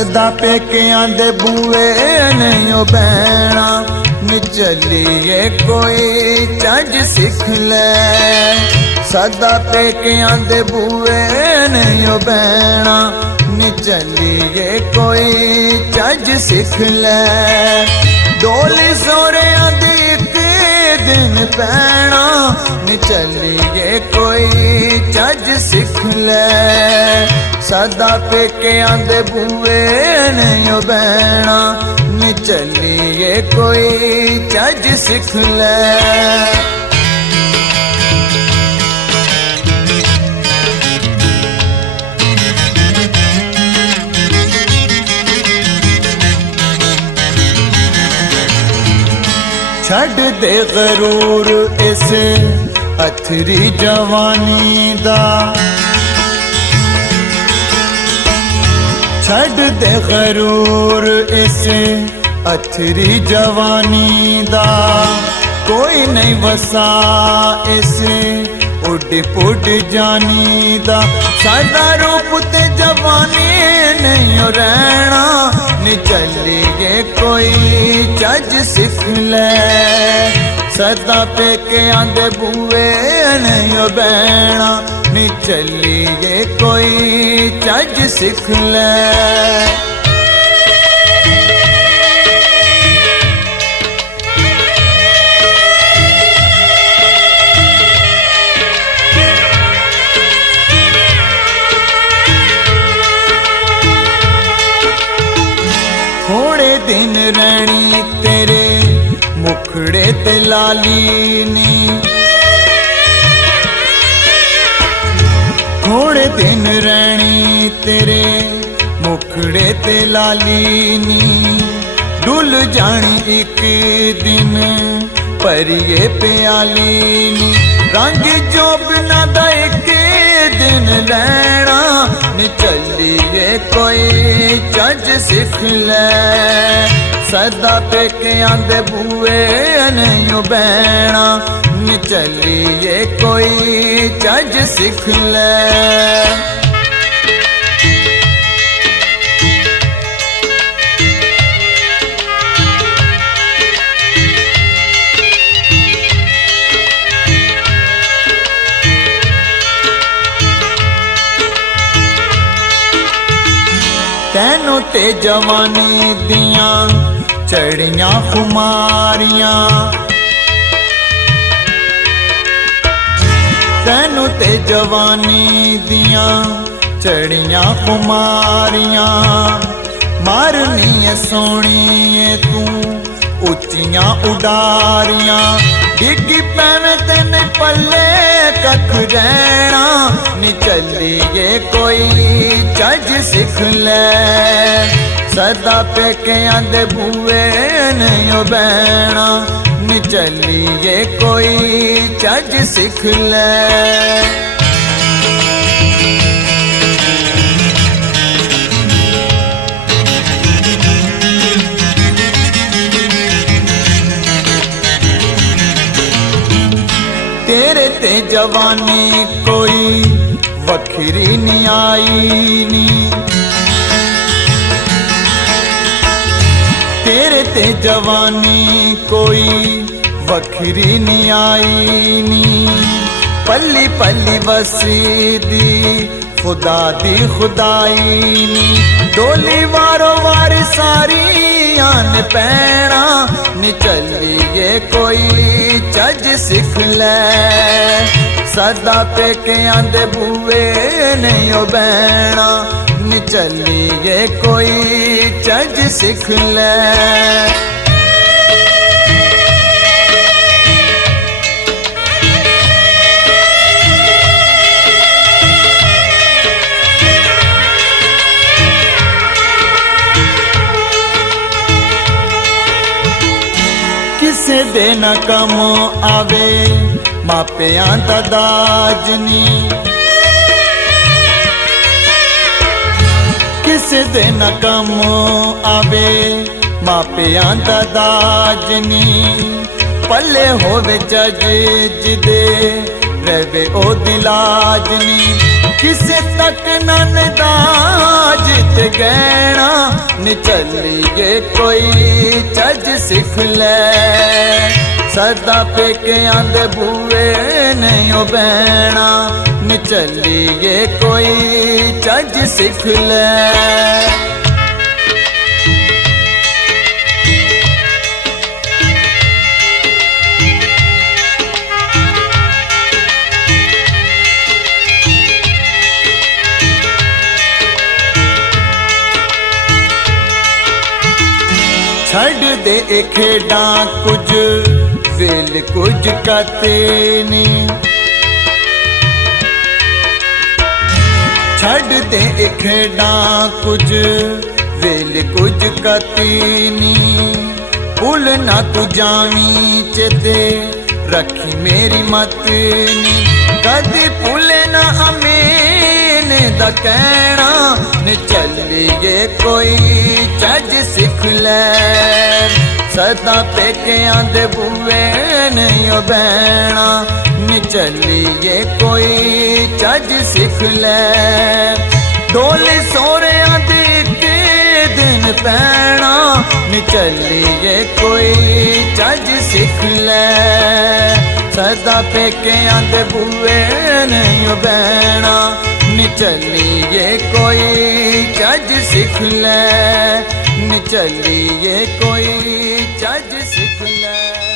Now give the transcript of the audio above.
सदा पेकियां दे बूए नहीं बैणा नी चलिए कोई चज सिख ले। सदा पेकियां दे बूए नहीं बैणा नी चलिए कोई चज सिख ले। डोली सोहरियां दी इक दिन पैणा नी चलिए कोई चज सिख ले। सदा पेकियां दे बूए नहीं बैणा नी चलिए कोई चज सिख ले। छड़ दे गरूर इस अथरी जवानी दा, छड़ दे गरूर इस अथरी जवानी दा। कोई नहीं वसा इस उड पुड जानी दा। सादा रूप ते जवानी नहीं रहना नी चलिए कोई चज सिख ले। सदा पेकियां दे बूए नहीं बैणा नी चलिए कोई चज सिख ले। थोड़े दिन रहनी तेरे मुखड़े ते लाली नी। थोड़े दिन रहनी तेरे मुखड़े ते लाली नी। डुल जानी एक दिन परिए प्याली नी। रंग जो बिना दा एक दिन लैना नी चलिए कोई चज सिख ले। सदा पेकियां दे बूए नहीं बैणा नी चलिए कोई चज सिख ले। तैनू ते जवानी दियां चढ़ियां खुमारियां। तैनू ते जवानी दियां चढ़ियां खुमारियां। मारनी है सोहणीए तू उच्चियां उडारियां। डिग्गी पैवे तेन पल्ले कख रहना नी चलिए कोई चज सिख ले। सदा पेकियां दे बूए नहीं बैणा नी चलिए कोई चज सिख ले। तेरे ते जवानी कोई वखरी नहीं आई नी। तेरे ते जवानी कोई वखरी नहीं आई नी। पली पली वसी दी खुदा दी खुदाई नी। डोली वारो वार सारी आन पैणा नी चलिए कोई चज सिख ले। सदा पेकियां दे बूए नहीं बैणा नी चलिए कोई चज सिख ले। किसे दे न कम आवे मापियां दा दाज नी। किसे दे न कम आवे मापियां दा दाज नी। पल्ले होवे जज जिदे रवे ओ दिलाज नी। किसे तक नन दाज ते गहना नी चलिए कोई चज सिख ले सदा पेके आंदे बूए नहीं ओ बहना नी चलिए कोई चज सिख ले छड़ दे खेड़ा कुछ वेल कुछ कते नी छड़ दे खेड़ा कुछ वेल कुछ कते नी भूल ना तू जावी चेते रखी मेरी मत नी कदी भूले ना अमीन दा कहना नी चलिए कोई चज सिख ले सदा पेके आंदे बूए नहीं ओ बहना नी चलिए कोई चज सिख ले डोली सोरे आंदी के दिन पैना नी चलिए कोई चज सिख ले सदा पेके आंदे बूए नहीं ओ बहना नी चलिए कोई चज सिख ले नी चलिए कोई चज सिख ले।